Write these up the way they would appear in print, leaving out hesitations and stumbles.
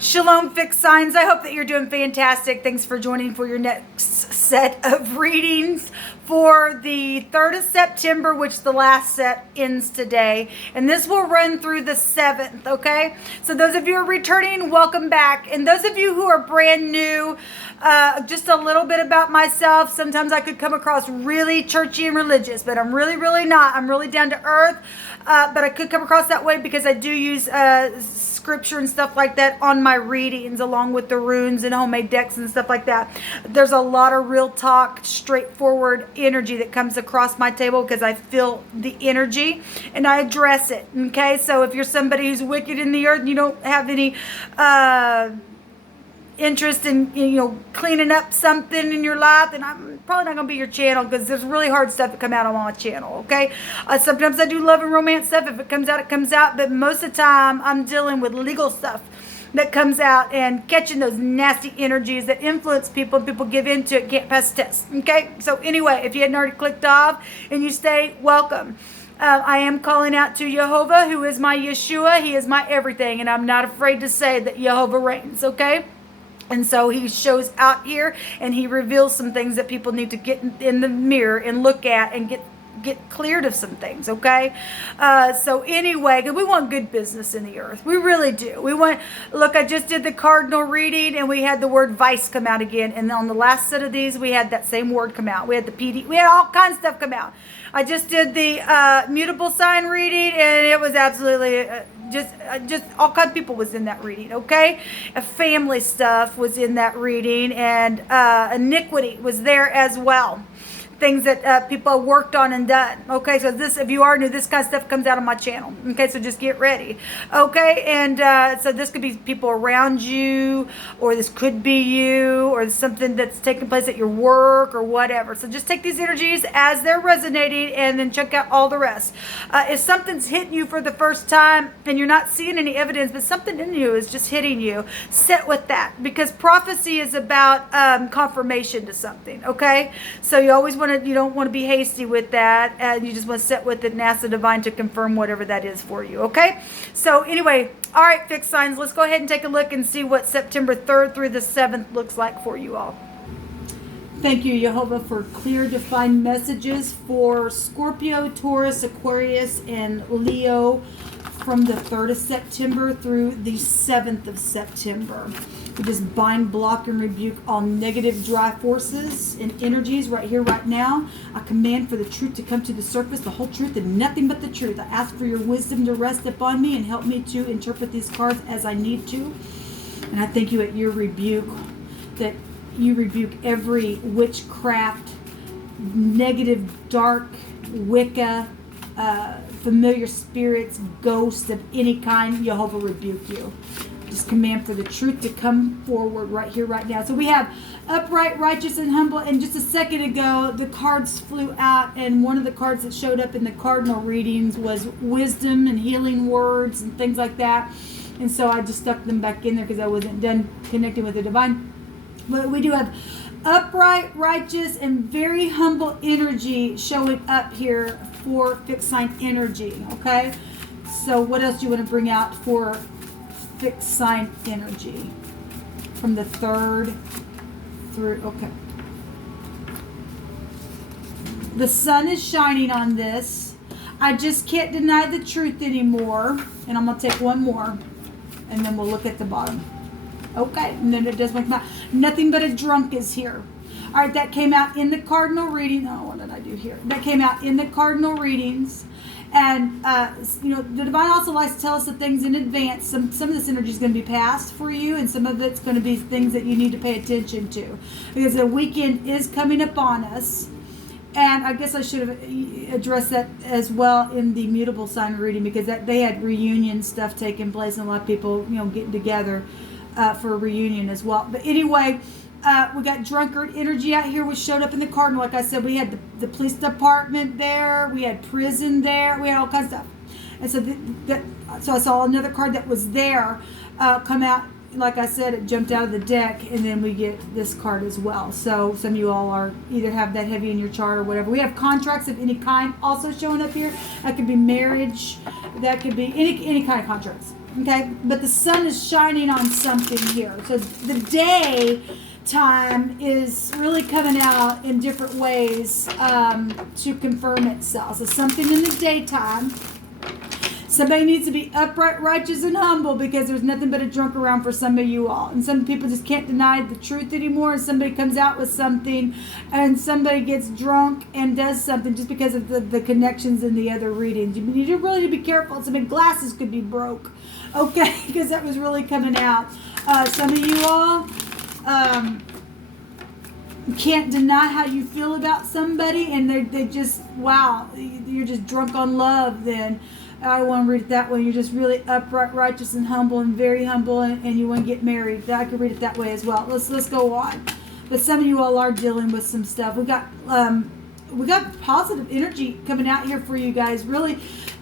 Shalom, fixed signs. I hope that you're doing fantastic. Thanks for joining for your next set of readings for the 3rd of September, which the last set ends today. And this will run through the 7th, okay? So those of you who are returning, welcome back. And those of you who are brand new, just a little bit about myself. Sometimes I could come across really churchy and religious, but I'm really not. I'm really down to earth. But I could come across that way because I do use scripture and stuff like that on my readings, along with the runes and homemade decks and stuff like that. There's a lot of real talk, straightforward energy that comes across my table because I feel the energy and I address it. Okay, so if you're somebody who's wicked in the earth and you don't have any interest in cleaning up something in your life, then I'm probably not gonna be your channel, because there's really hard stuff that come out on my channel. Okay, sometimes I do love and romance stuff. If it comes out, it comes out, but most of the time I'm dealing with legal stuff that comes out and catching those nasty energies that influence people and people give into it, can't pass the test. Okay, so anyway, if you hadn't already clicked off and you stay, welcome. I am calling out to Jehovah, who is my Yeshua. He is my everything, and I'm not afraid to say that Jehovah reigns. Okay. And so he shows out here and he reveals some things that people need to get in the mirror and look at and get cleared of some things, okay? So anyway, we want good business in the earth. We really do. Look, I just did the cardinal reading and we had the word vice come out again. And on the last set of these, we had that same word come out. We had the PD, we had all kinds of stuff come out. I just did the mutable sign reading and it was absolutely... just all kinds of people was in that reading, okay? Family stuff was in that reading, and iniquity was there as well. Things that people worked on and done. Okay, so this, if you are new, this kind of stuff comes out on my channel. Okay, so just get ready. Okay, and so this could be people around you, or this could be you, or something that's taking place at your work or whatever. So just take these energies as they're resonating and then check out all the rest. If something's hitting you for the first time and you're not seeing any evidence, but something in you is just hitting you, sit with that, because prophecy is about confirmation to something. Okay, so you always you don't want to be hasty with that, and you just want to sit with it and ask the divine to confirm whatever that is for you. Okay, so anyway, all right, fixed signs, let's go ahead and take a look and see what September 3rd through the 7th looks like for you all. Thank you, Jehovah, for clear, defined messages for Scorpio, Taurus, Aquarius, and Leo from the 3rd of September through the 7th of September. We just bind, block, and rebuke all negative dry forces and energies right here, right now. I command for the truth to come to the surface, the whole truth and nothing but the truth. I ask for your wisdom to rest upon me and help me to interpret these cards as I need to. And I thank you at your rebuke, that you rebuke every witchcraft, negative, dark, Wicca, familiar spirits, ghosts of any kind. Jehovah rebuke you. Just command for the truth to come forward right here, right now. So we have upright, righteous, and humble. And just a second ago, the cards flew out, and one of the cards that showed up in the cardinal readings was wisdom and healing words and things like that. And so I just stuck them back in there because I wasn't done connecting with the divine. But we do have upright, righteous, and very humble energy showing up here for fixed sign energy. Okay, so what else do you want to bring out for fixed sign energy from the 3rd through? Okay, the sun is shining on this. I just can't deny the truth anymore, and I'm gonna take one more and then we'll look at the bottom. Okay, and then it does make my nothing but a drunk is here. All right, that came out in the cardinal reading. Oh, what did I do here? That came out in the cardinal readings. And, the divine also likes to tell us the things in advance. Some of this energy is going to be passed for you, and some of it's going to be things that you need to pay attention to. Because the weekend is coming upon us. And I guess I should have addressed that as well in the mutable sign reading, because they had reunion stuff taking place, and a lot of people, getting together for a reunion as well. But anyway, we got drunkard energy out here, which showed up in the cardinal. Like I said, we had the police department there, we had prison there, we had all kinds of stuff. And so so I saw another card that was there come out. Like I said, it jumped out of the deck, and then we get this card as well. So some of you all are either have that heavy in your chart or whatever. We have contracts of any kind also showing up here. That could be marriage, that could be any kind of contracts. Okay, but the sun is shining on something here. So the day time is really coming out in different ways to confirm itself. So something in the daytime. Somebody needs to be upright, righteous, and humble, because there's nothing but a drunk around for some of you all. And some people just can't deny the truth anymore. And somebody comes out with something, and somebody gets drunk and does something just because of the connections in the other readings. You really need to be careful. Some glasses could be broke, okay, because that was really coming out. Some of you all can't deny how you feel about somebody, and they just, wow, you're just drunk on love then. I want to read it that way. You're just really upright, righteous, and humble, and very humble, and you want to get married. I could read it that way as well. Let's go on. But some of you all are dealing with some stuff. We got positive energy coming out here for you guys, really.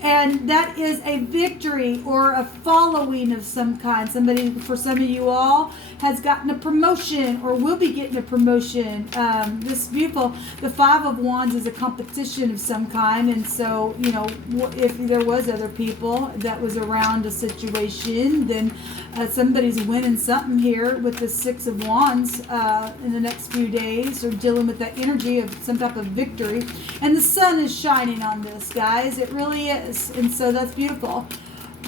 And that is a victory or a following of some kind. Somebody, for some of you all, has gotten a promotion or will be getting a promotion. This is beautiful. The Five of Wands is a competition of some kind. And so, you know, if there was other people that was around a situation, then somebody's winning something here with the Six of Wands in the next few days, or dealing with that energy of some type of victory. And the sun is shining on this, guys. It really is. And so that's beautiful.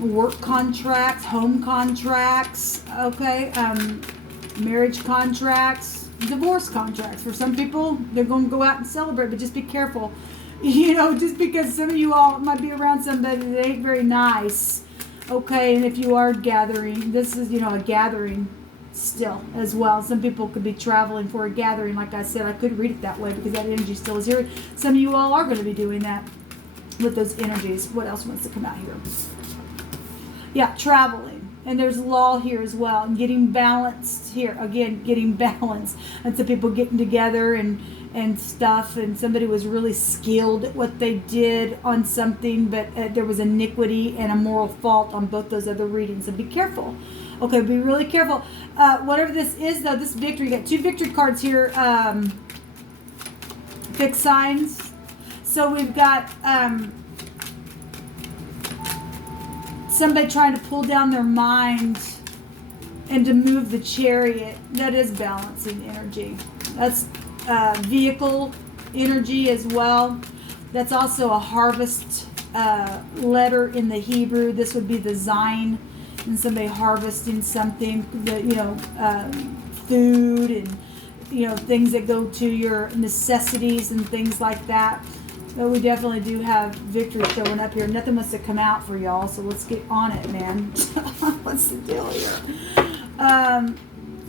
Work contracts, home contracts, okay, marriage contracts, divorce contracts. For some people, they're going to go out and celebrate, but just be careful. You know, just because some of you all might be around somebody that ain't very nice, okay, and if you are gathering, this is, you know, a gathering still as well. Some people could be traveling for a gathering. Like I said, I could read it that way because that energy still is here. Some of you all are going to be doing that with those energies. What else wants to come out here? Yeah, traveling. And there's law here as well. And getting balanced here. Again, getting balanced. And some people getting together and stuff. And somebody was really skilled at what they did on something. But there was iniquity and a moral fault on both those other readings. So be careful. Okay, be really careful. Whatever this is, though, this victory. You got two victory cards here. Fixed signs. So we've got somebody trying to pull down their mind and to move the chariot. That is balancing energy. That's vehicle energy as well. That's also a harvest letter in the Hebrew. This would be the Zayin, and somebody harvesting something, food and, things that go to your necessities and things like that. But we definitely do have victory showing up here. Nothing wants to come out for y'all, so let's get on it, man. What's the deal here?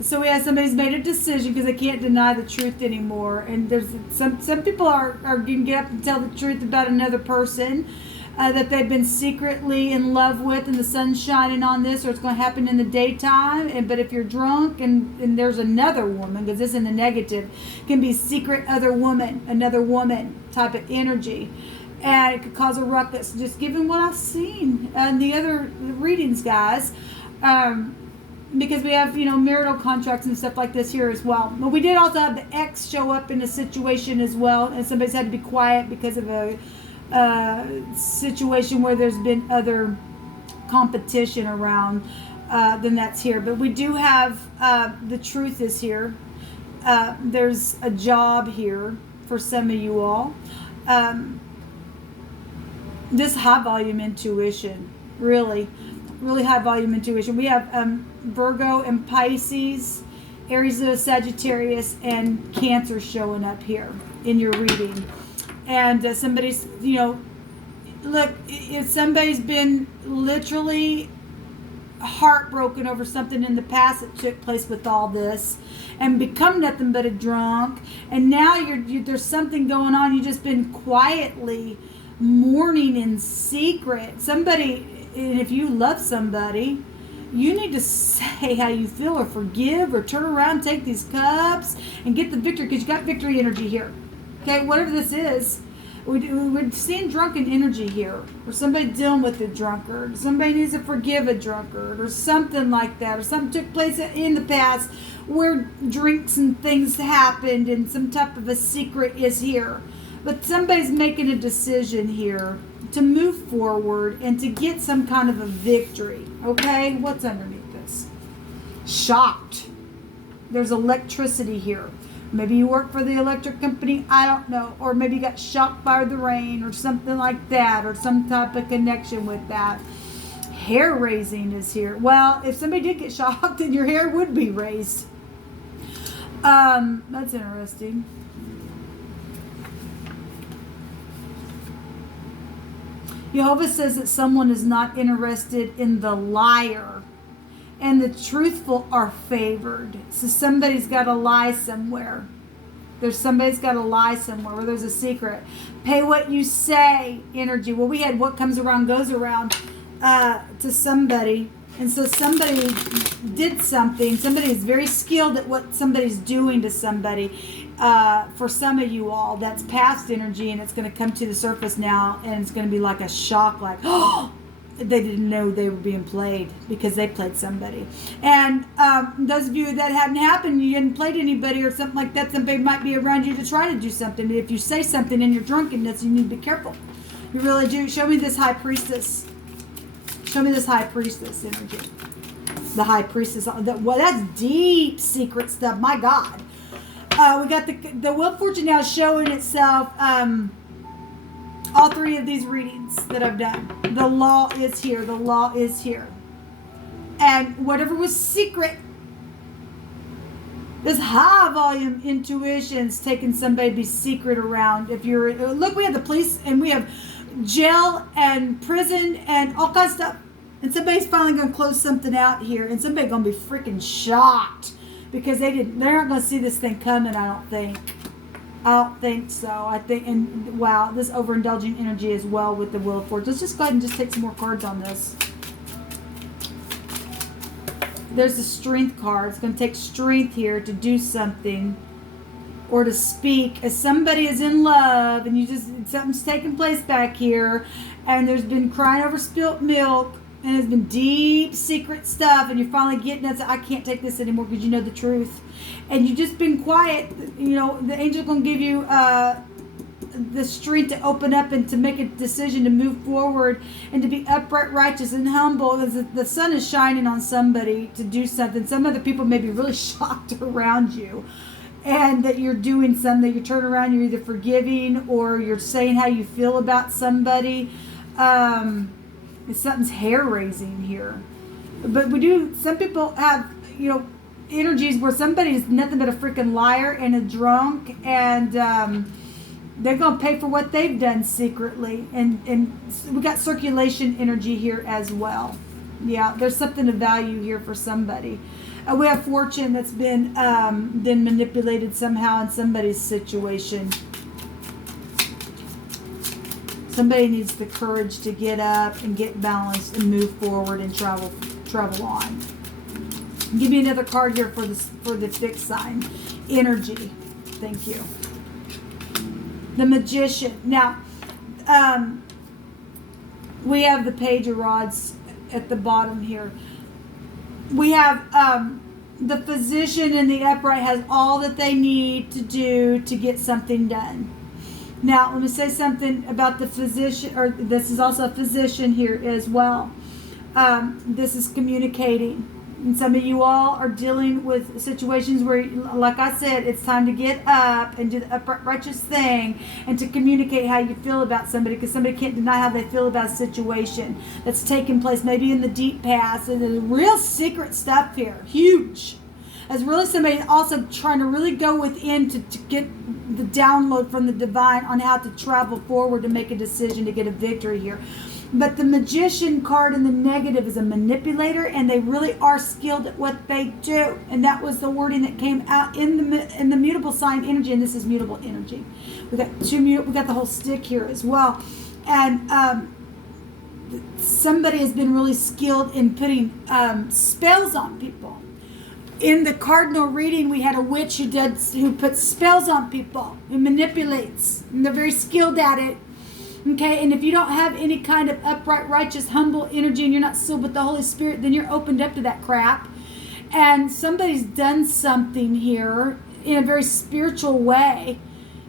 So we have somebody's made a decision because they can't deny the truth anymore. And there's some people are going to get up and tell the truth about another person that they've been secretly in love with, and the sun's shining on this, or it's going to happen in the daytime. But if you're drunk and there's another woman, because this in the negative can be secret other woman, another woman type of energy, and it could cause a ruckus. Just given what I've seen in the other readings, guys, because we have marital contracts and stuff like this here as well. But we did also have the ex show up in a situation as well, and somebody's had to be quiet because of a situation where there's been other competition around. Then that's here. But we do have the truth is here. There's a job here for some of you all. This high volume intuition, really high volume intuition. We have Virgo and Pisces, Aries, Sagittarius, and Cancer showing up here in your reading. And somebody's, look, if somebody's been literally heartbroken over something in the past that took place with all this, and become nothing but a drunk, and now there's something going on. You've just been quietly mourning in secret. Somebody, and if you love somebody, you need to say how you feel, or forgive, or turn around, take these cups, and get the victory, because you got victory energy here. Okay, whatever this is, we're seeing drunken energy here, or somebody dealing with a drunkard. Somebody needs to forgive a drunkard, or something like that, or something took place in the past where drinks and things happened, and some type of a secret is here. But somebody's making a decision here to move forward and to get some kind of a victory. Okay, what's underneath this? Shocked. There's electricity here. Maybe you work for the electric company, I don't know. Or maybe you got shocked by the rain or something like that, or some type of connection with that. Hair raising is here. Well, if somebody did get shocked, then your hair would be raised. That's interesting. Jehovah says that someone is not interested in the liar, and the truthful are favored. So somebody's got to lie somewhere. Somebody's got to lie somewhere where there's a secret. Pay what you say energy. Well, we had what comes around goes around to somebody. And so somebody did something. Somebody is very skilled at what somebody's doing to somebody. For some of you all, that's past energy, and it's going to come to the surface now, and it's going to be like a shock, like, oh, they didn't know they were being played because they played somebody. And those of you that hadn't happened, you hadn't played anybody or something like that, somebody might be around you to try to do something. If you say something in your drunkenness, you need to be careful. You really do. Show me this high priestess. Show me this high priestess energy. The high priestess. Well, that's deep secret stuff. My God. We got the Wheel of Fortune now showing itself. All three of these readings that I've done. The law is here. The law is here. And whatever was secret, this high volume intuition's taking somebody to be secret around. If you're, look, we have the police and we have jail and prison and all kinds of stuff. And somebody's finally going to close something out here, and somebody's going to be freaking shocked because they're not going to see this thing coming, I don't think. I don't think so. I think, and wow, this overindulging energy as well with the Wheel of Fortune. Let's just go ahead and just take some more cards on this. There's the Strength card. It's going to take strength here to do something or to speak. As somebody is in love and something's taking place back here, and there's been crying over spilt milk, and there's been deep secret stuff, and you're finally getting it. I can't take this anymore because you know the truth. And you've just been quiet. You know, the angel's going to give you the strength to open up and to make a decision to move forward and to be upright, righteous, and humble. The sun is shining on somebody to do something. Some other people may be really shocked around you, and that you're doing something. You turn around, you're either forgiving or you're saying how you feel about somebody. Something's hair raising here. But some people have, energies where somebody's nothing but a freaking liar and a drunk, and they're going to pay for what they've done secretly. And we got circulation energy here as well. Yeah, there's something of value here for somebody. We have fortune that's been manipulated somehow in somebody's situation. Somebody needs the courage to get up and get balanced and move forward and travel on. Give me another card here for the fixed sign energy. Thank you. The Magician. Now, we have the Page of Rods at the bottom here. We have the Physician in the upright has all that they need to do to get something done. Now, let me say something about the Physician, or this is also a Physician here as well. This is communicating. And some of you all are dealing with situations where, like I said, it's time to get up and do the upright, righteous thing and to communicate how you feel about somebody, because somebody can't deny how they feel about a situation that's taking place, maybe in the deep past. And there's real secret stuff here, huge. As really somebody also trying to really go within to get the download from the divine on how to travel forward to make a decision to get a victory here. But the Magician card in the negative is a manipulator, and they really are skilled at what they do. And that was the wording that came out in the mutable sign energy, and this is mutable energy. We got the whole stick here as well. And somebody has been really skilled in putting spells on people. In the cardinal reading, we had a witch who puts spells on people, who manipulates, and they're very skilled at it. Okay, and if you don't have any kind of upright, righteous, humble energy, and you're not sealed with the Holy Spirit, then you're opened up to that crap. And somebody's done something here in a very spiritual way,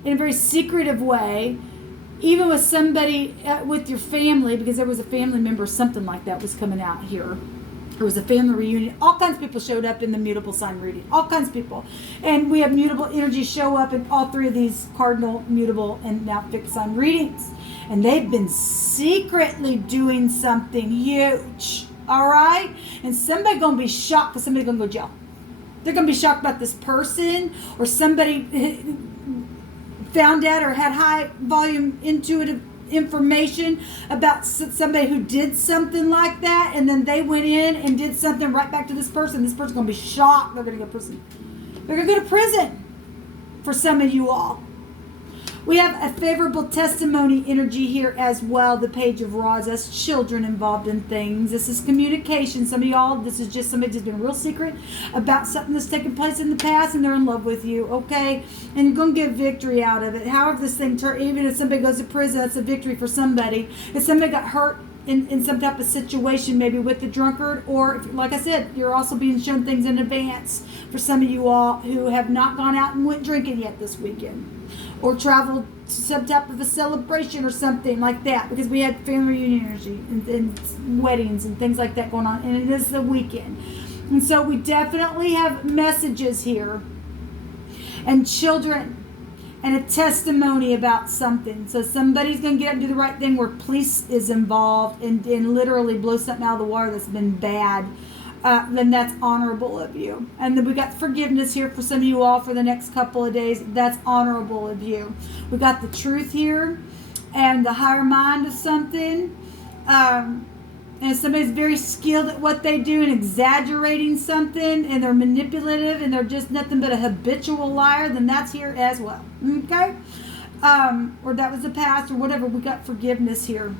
in a very secretive way, even with somebody, with your family, because there was a family member, something like that was coming out here. There was a family reunion. All kinds of people showed up in the mutable sign reading. All kinds of people. And we have mutable energy show up in all three of these cardinal, mutable, and now fixed sign readings. And they've been secretly doing something huge. All right? And somebody's going to be shocked because somebody's going to go to jail. They're going to be shocked about this person, or somebody found out or had high volume intuitive information about somebody who did something like that, and then they went in and did something right back to this person. This person's going to be shocked. They're going to go to prison. They're going to go to prison for some of you all. We have a favorable testimony energy here as well. The Page of Rods. That's children involved in things. This is communication. Some of y'all, this is just somebody who's been real secret about something that's taken place in the past, and they're in love with you, okay? And you're going to get victory out of it. However this thing turns, even if somebody goes to prison, that's a victory for somebody. If somebody got hurt in some type of situation, maybe with the drunkard, or if, like I said, you're also being shown things in advance for some of you all who have not gone out and went drinking yet this weekend, or traveled to some type of a celebration or something like that, because we had family reunion energy and weddings and things like that going on, and it is the weekend. And so we definitely have messages here, and children, and a testimony about something. So somebody's going to get up and do the right thing where police is involved and literally blow something out of the water that's been bad. Then that's honorable of you. And then we got forgiveness here for some of you all for the next couple of days. That's honorable of you. We got the truth here and the higher mind of something. And somebody's very skilled at what they do and exaggerating something, and they're manipulative, and they're just nothing but a habitual liar, then that's here as well. Okay? Or that was the past or whatever. We got forgiveness here.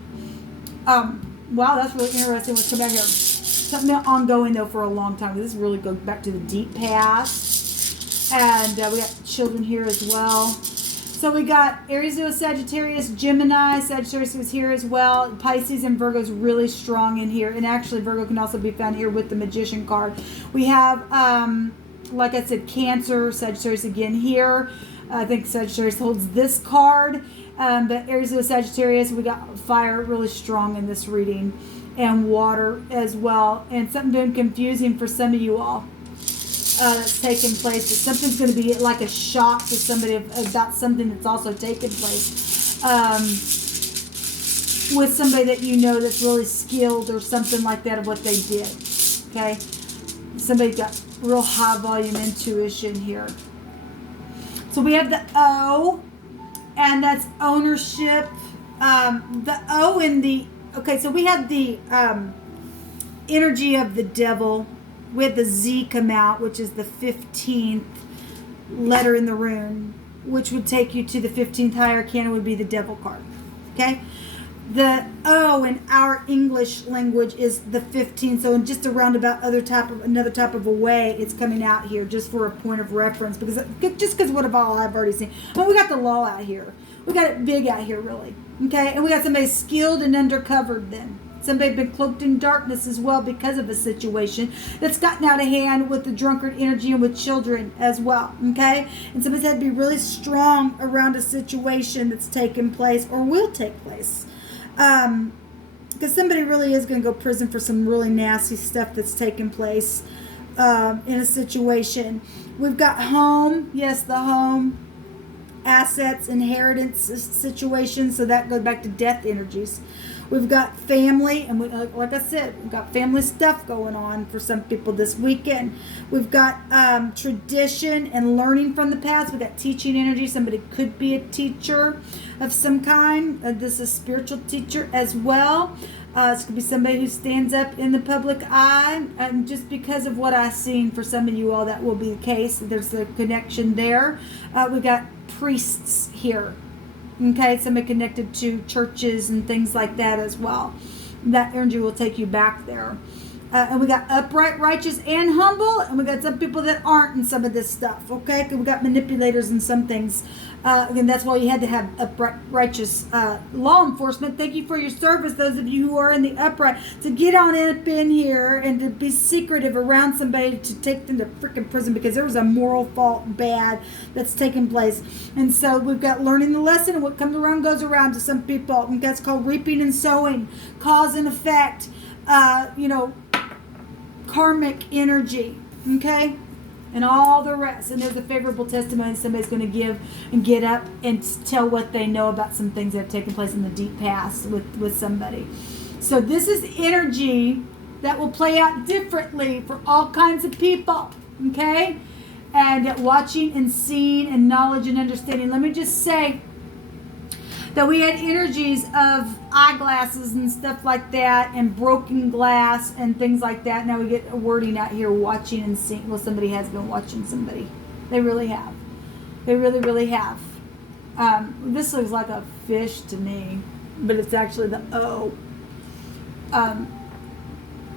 Wow, that's really interesting. Let's come back here. Something ongoing, though, for a long time. This really goes back to the deep past. And we got children here as well. So we got Aries, Leo, Sagittarius, Gemini. Sagittarius was here as well. Pisces and Virgo is really strong in here. And actually, Virgo can also be found here with the Magician card. We have, like I said, Cancer, Sagittarius again here. I think Sagittarius holds this card. But Aries, Leo, Sagittarius, we got fire really strong in this reading. And water as well. And something been confusing for some of you all. That's taking place. But something's going to be like a shock to somebody about something that's also taken place with somebody that you know that's really skilled or something like that of what they did. Okay? Somebody's got real high volume intuition here. So we have the O, and that's ownership. The O in the... Okay, so we had the energy of the devil with the Z come out, which is the 15th letter in the rune, which would take you to the 15th higher arcana, would be the devil card. Okay? The O in our English language is the 15th, so in just a roundabout another type of a way, it's coming out here just for a point of reference, because what I've already seen. I mean, we got the law out here. We got it big out here, really. Okay? And we got somebody skilled and undercovered then. Somebody been cloaked in darkness as well because of a situation that's gotten out of hand with the drunkard energy and with children as well. Okay? And somebody's had to be really strong around a situation that's taken place or will take place. Because somebody really is going to go to prison for some really nasty stuff that's taken place in a situation. We've got home. Yes, the home. Assets, inheritance situation. So that goes back to death energies. We've got family, and like I said, we've got family stuff going on for some people this weekend. We've got tradition and learning from the past. We've got teaching energy. Somebody could be a teacher of some kind. This is a spiritual teacher as well. This could be somebody who stands up in the public eye. And just because of what I've seen for some of you all, that will be the case. There's a connection there. We've got priests here. Okay, somebody connected to churches and things like that as well. That energy will take you back there. And we got upright, righteous, and humble. And we got some people that aren't in some of this stuff. Okay, we got manipulators and some things And that's why you had to have upright, righteous law enforcement. Thank you for your service, those of you who are in the upright, to get on up in here and to be secretive around somebody to take them to freaking prison because there was a moral fault bad that's taking place. And so we've got learning the lesson, and what comes around goes around to some people. And that's called reaping and sowing, cause and effect, karmic energy, okay? And all the rest. And there's a favorable testimony somebody's going to give and get up and tell what they know about some things that have taken place in the deep past with somebody. So this is energy that will play out differently for all kinds of people, okay? And watching and seeing and knowledge and understanding. Let me just say that we had energies of eyeglasses and stuff like that, and broken glass and things like that. Now we get a wording out here, watching and seeing. Well, somebody has been watching somebody. They really have. They really, really have. This looks like a fish to me, but it's actually the O.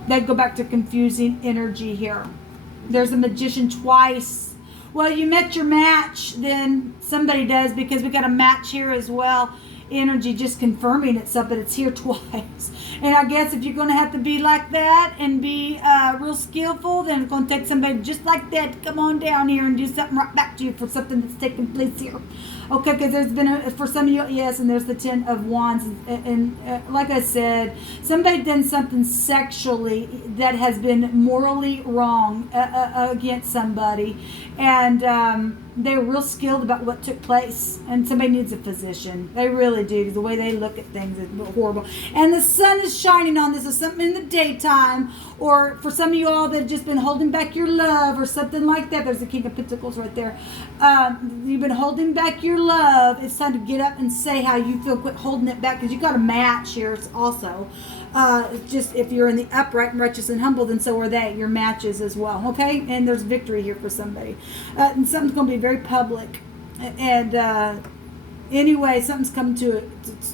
They go back to confusing energy here. There's a magician twice. Well, you met your match, then somebody does, because we got a match here as well. Energy just confirming itself, but it's here twice. And I guess if you're going to have to be like that and be real skillful, then it's going to take somebody just like that to come on down here and do something right back to you for something that's taking place here. Okay, because there's been, for some of you, yes, and there's the 10 of Wands. And like I said, somebody done something sexually that has been morally wrong against somebody. And they're real skilled about what took place, and somebody needs a physician. They really do. The way they look at things is horrible. And the sun is shining on this. Is something in the daytime, or for some of you all that have just been holding back your love or something like that. There's the King of Pentacles right there. You've been holding back your love. It's time to get up and say how you feel. Quit holding it back, because you got a match here also. Just if you're in the upright and righteous and humble, then so are they, your matches as well. Okay, and there's victory here for somebody, and something's going to be very public. And anyway, something's coming to it.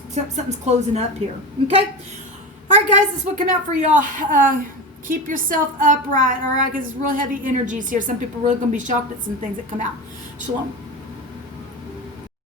Something's closing up here. Okay, all right, guys, this is what came out for y'all. Keep yourself upright, all right, because it's real heavy energies here. Some people are really going to be shocked at some things that come out. Shalom.